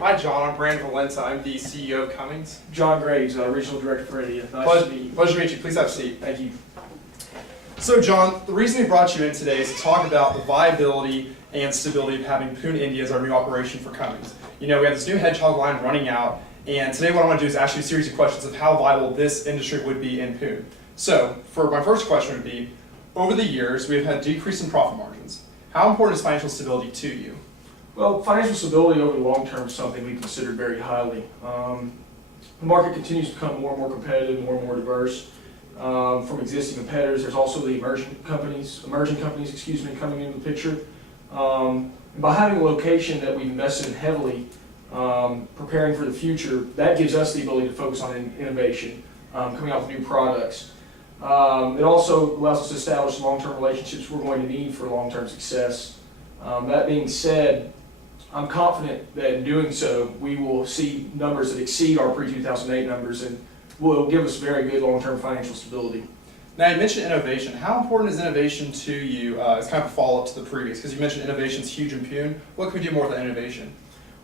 Hi, John. I'm Brandon Valenta. I'm the CEO of Cummings. John Graves, Regional Director for India. Nice to meet you. Pleasure to meet you. Please have a seat. Thank you. So, John, the reason we brought you in today is to talk about the viability and stability of having Pune, India as our new operation for Cummings. You know, we have this new hedgehog line running out, and today what I want to do is ask you a series of questions of how viable this industry would be in Pune. So, for my first question would be, over the years, we've had a decrease in profit margins. How important is financial stability to you? Well, financial stability over the long term is something we consider very highly. The market continues to become more and more competitive, more and more diverse. From existing competitors, there's also the emerging companies, coming into the picture. And by having a location that we've invested in heavily, preparing for the future, that gives us the ability to focus on innovation, coming out with new products. It also allows us to establish long-term relationships we're going to need for long-term success. That being said, I'm confident that in doing so, we will see numbers that exceed our pre-2008 numbers and will give us very good long-term financial stability. Now, you mentioned innovation. How important is innovation to you as kind of a follow-up to the previous? Because you mentioned innovation is huge in Pune. What can we do more with that innovation?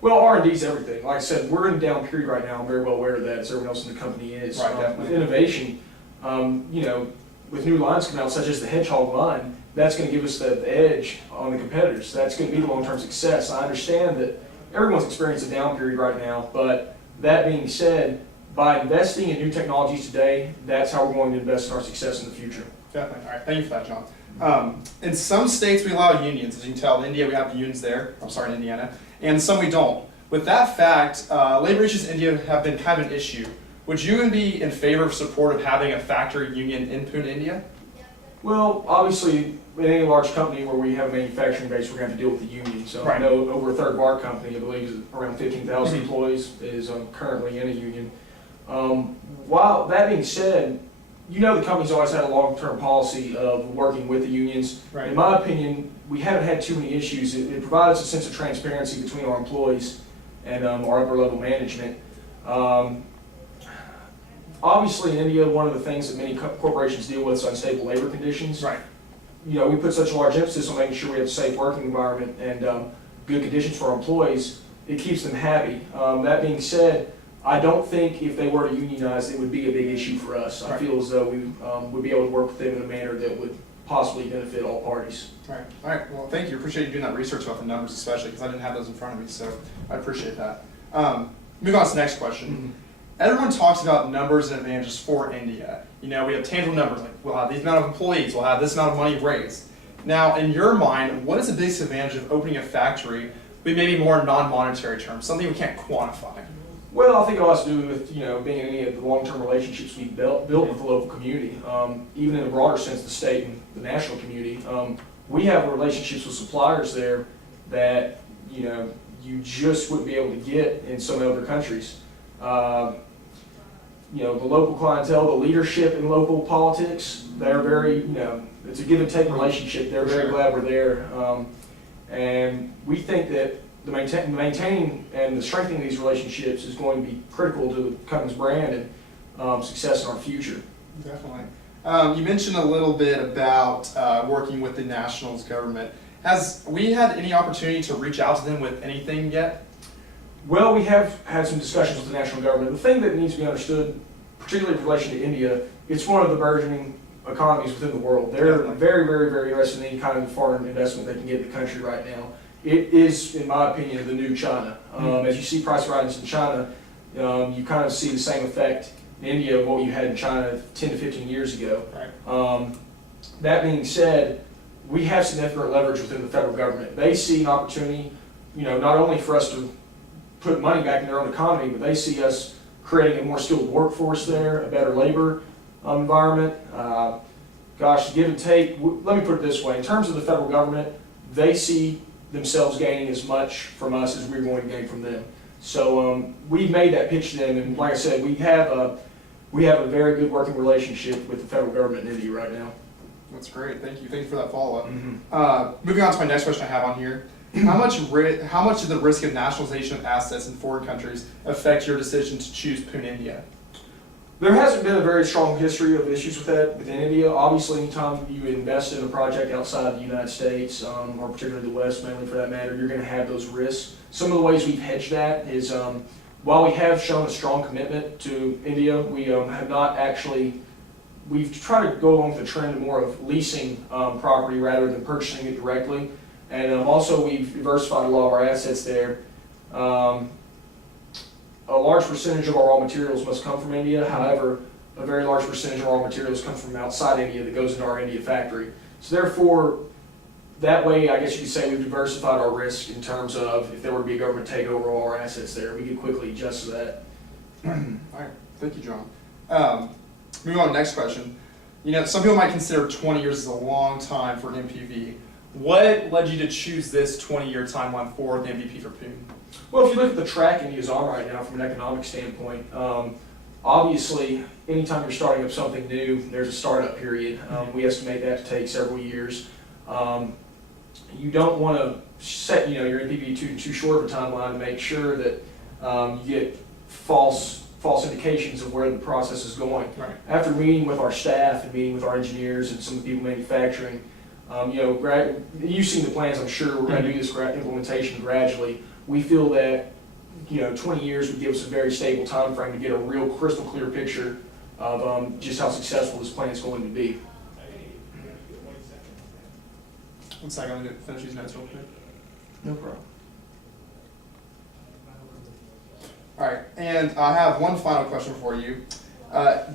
Well, R&D is everything. Like I said, we're in a down period right now. I'm very well aware of that, as everyone else in the company is. Right, with innovation, with new lines coming out, such as the hedgehog line, that's going to give us the edge on the competitors. That's going to be the long-term success. I understand that everyone's experiencing a down period right now, but that being said, by investing in new technologies today, that's how we're going to invest in our success in the future. Definitely. All right. Thank you for that, John. In some states, we allow unions. As you can tell, in India, we have unions there. In Indiana. And some we don't. With that fact, labor issues in India have been kind of an issue. Would you be in favor of support of having a factory union in Pune, India? Well, obviously, in any large company where we have a manufacturing base, we're going to have to deal with the union. So right. I know over a third of our company, I believe, is around 15,000 employees, is currently in a union. While that being said, the company's always had a long-term policy of working with the unions. Right. In my opinion, we haven't had too many issues. It provides a sense of transparency between our employees and our upper-level management. Obviously, in India, one of the things that many corporations deal with is unstable labor conditions. Right. We put such a large emphasis on making sure we have a safe working environment and good conditions for our employees. It keeps them happy. That being said, I don't think if they were to unionize, it would be a big issue for us. Right. I feel as though we would be able to work with them in a manner that would possibly benefit all parties. Right. All right. Well, thank you. Appreciate you doing that research about the numbers, especially because I didn't have those in front of me. So I appreciate that. Move on to the next question. Mm-hmm. Everyone talks about numbers and advantages for India. We have tangible numbers, like we'll have these amount of employees, we'll have this amount of money raised. Now, in your mind, what is the biggest advantage of opening a factory with maybe more non-monetary terms, something we can't quantify? Well, I think it all has to do with being in any of the long-term relationships we've built with the local community, even in a broader sense, the state and the national community. We have relationships with suppliers there that you just wouldn't be able to get in some other countries. The local clientele, the leadership in local politics, they're very, it's a give and take relationship. They're very glad we're there. And we think that the maintaining and the strengthening of these relationships is going to be critical to the Cummings brand and success in our future. Definitely. You mentioned a little bit about working with the national government. Has we had any opportunity to reach out to them with anything yet? Well, we have had some discussions with the national government. The thing that needs to be understood, particularly in relation to India, it's one of the burgeoning economies within the world. They're very, very, very interested in any kind of foreign investment they can get in the country right now. It is, in my opinion, the new China. As you see price rises in China, you kind of see the same effect in India of what you had in China 10 to 15 years ago. Right. That being said, we have significant leverage within the federal government. They see an opportunity, not only for us to put money back in their own economy, but they see us creating a more skilled workforce there, a better labor environment. Give and take. Let me put it this way. In terms of the federal government, they see themselves gaining as much from us as we're going to gain from them. So we've made that pitch to them, and like I said, we have a very good working relationship with the federal government in India right now. That's great. Thank you. Thank you for that follow-up. Mm-hmm. Moving on to my next question I have on here. How much did the risk of nationalization of assets in foreign countries affect your decision to choose Pune, India? There hasn't been a very strong history of issues with that within India. Obviously, anytime you invest in a project outside the United States, or particularly the West, mainly for that matter, you're going to have those risks. Some of the ways we've hedged that is, while we have shown a strong commitment to India, we have not actually, we've tried to go along with the trend more of leasing property rather than purchasing it directly. And also we've diversified a lot of our assets there. A large percentage of our raw materials must come from India. However, a very large percentage of our raw materials come from outside India that goes into our India factory. So therefore, that way, I guess you could say we've diversified our risk in terms of if there were to be a government takeover of all our assets there, we could quickly adjust to that. All right, thank you, John. Moving on to the next question. You know, some people might consider 20 years as a long time for an MPV. What led you to choose this 20-year timeline for the MVP for Poon? Well, if you look at the track India's on right now from an economic standpoint, obviously, anytime you're starting up something new, there's a startup period. We estimate that to take several years. You don't want to set your MPV too short of a timeline to make sure that you get false indications of where the process is going. Right. After meeting with our staff and meeting with our engineers and some of the people manufacturing, you've seen the plans, I'm sure. We're going to do this implementation gradually. We feel that 20 years would give us a very stable time frame to get a real crystal clear picture of just how successful this plan is going to be. 1 second, I'm going to finish these notes real quick. No problem. All right, and I have one final question for you.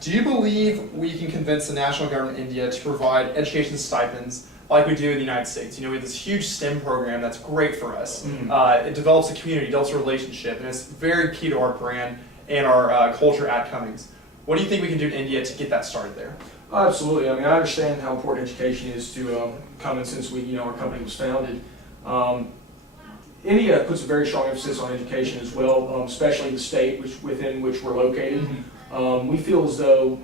Do you believe we can convince the national government in India to provide education stipends like we do in the United States? You know, we have this huge STEM program that's great for us. It develops a community, develops a relationship, and it's very key to our brand and our culture at Cummings. What do you think we can do in India to get that started there? Absolutely. I mean, I understand how important education is to Cummins since our company was founded. India puts a very strong emphasis on education as well, especially the state within which we're located. We feel as though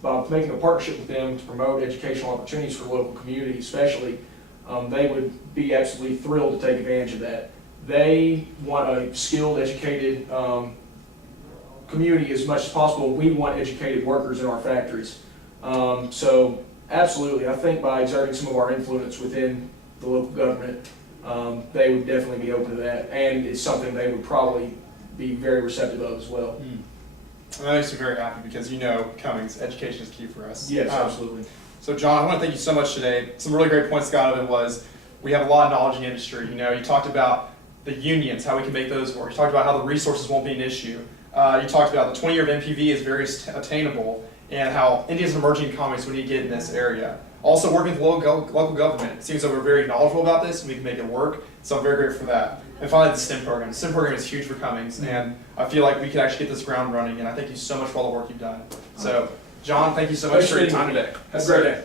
by making a partnership with them to promote educational opportunities for the local community especially, they would be absolutely thrilled to take advantage of that. They want a skilled, educated community as much as possible. We want educated workers in our factories. So absolutely, I think by exerting some of our influence within the local government, they would definitely be open to that, and it's something they would probably be very receptive of as well. And that makes me very happy because Cummings, education is key for us. Yes, absolutely. So John, I want to thank you so much today. Some really great points got out of it was we have a lot of knowledge in the industry. You talked about the unions, how we can make those work. You talked about how the resources won't be an issue. You talked about the 20-year of MPV is very attainable and how India is an emerging economy, so we need to get in this area. Also working with local government. It seems like we're very knowledgeable about this and we can make it work, so I'm very grateful for that. And finally, the STEM program. The STEM program is huge for Cummings, and I feel like we could actually get this ground running, and I thank you so much for all the work you've done. So, John, thank you so much for your time today. Have a great day.